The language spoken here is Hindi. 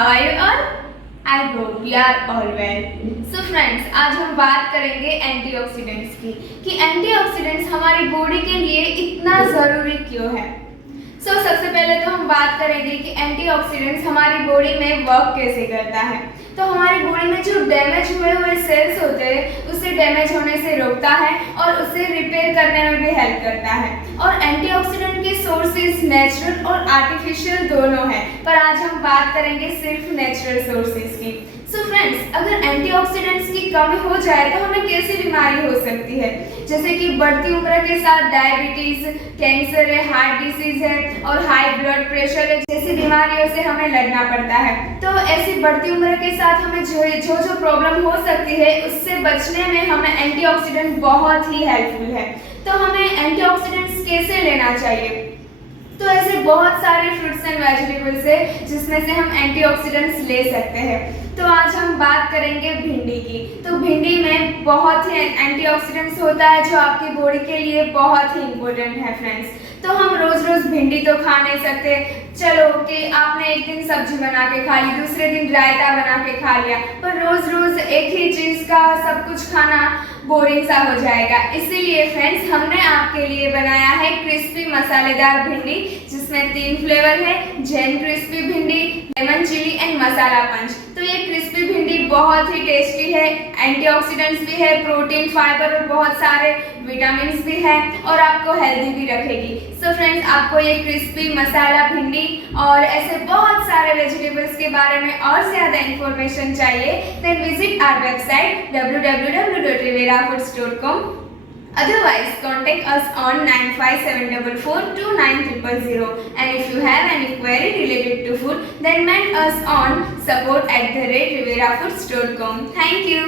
How are you all? I hope you are all well. So friends, आज हम बात करेंगे एंटीऑक्सीडेंट्स की कि एंटीऑक्सीडेंट्स हमारी बॉडी के लिए इतना ज़रूरी क्यों है। सबसे पहले तो हम बात करेंगे कि एंटीऑक्सीडेंट्स हमारी बॉडी में वर्क कैसे करता है। तो हमारी बॉडी में जो डैमेज हुए सेल्स होते हैं उसे डैमेज होने से रोकता है और उसे रिपेयर करने में भी हेल्प करता है। और एंटीऑक्सीडेंट के सोर्सेज नेचुरल और आर्टिफिशियल दोनों हैं, पर आज हम बात करेंगे सिर्फ नेचुरल सोर्सेज की। सो फ्रेंड्स, अगर एंटीऑक्सीडेंट्स की कमी हो जाए तो हमें कैसी बीमारी हो सकती है, जैसे कि बढ़ती उम्र के साथ डायबिटीज, कैंसर है, हार्ट डिसीज है और हाई ब्लड प्रेशर है जैसी बीमारियों से हमें लड़ना पड़ता है। तो ऐसी बढ़ती उम्र के साथ हमें जो प्रॉब्लम हो सकती है उससे बचने में हमें एंटीऑक्सीडेंट बहुत ही हेल्पफुल है। तो हमें एंटीऑक्सीडेंट्स कैसे लेना चाहिए? तो ऐसे बहुत सारे फ्रूट्स एंड वेजिटेबल्स है जिसमें से हम एंटीऑक्सीडेंट्स ले सकते हैं। तो आज हम बात करेंगे भिंडी की। तो भिंडी में बहुत ही एंटीऑक्सीडेंट्स होता है जो आपकी बॉडी के लिए बहुत ही इम्पोर्टेंट है फ्रेंड्स। तो हम रोज रोज भिंडी तो खा नहीं सकते। चलो कि आपने एक दिन सब्जी बना के खा ली, दूसरे दिन रायता बना के खा लिया, पर रोज रोज एक ही चीज का सब कुछ खाना बोरिंग सा हो जाएगा। इसीलिए फ्रेंड्स, हमने आपके लिए बनाया है क्रिस्पी मसालेदार भिंडी, जिसमें 3 फ्लेवर है, जैन क्रिस्पी भिंडी, लेमन चिली एंड मसाला पंच। तो ये क्रिस्पी भिंडी बहुत ही टेस्टी है, एंटीऑक्सीडेंट्स भी है, प्रोटीन, फाइबर और बहुत सारे विटामिन भी है और आपको हेल्दी भी रखेगी। सो फ्रेंड्स, आपको ये क्रिस्पी मसाला भिंडी और ऐसे बहुत सारे वेजिटेबल्स के बारे में और ज़्यादा इन्फॉर्मेशन चाहिए, then visit our website www.riverafoods.com. Otherwise, contact us on 9574429000. And if you have any query related to food, then mail us on support@riverafoods.com. Thank you.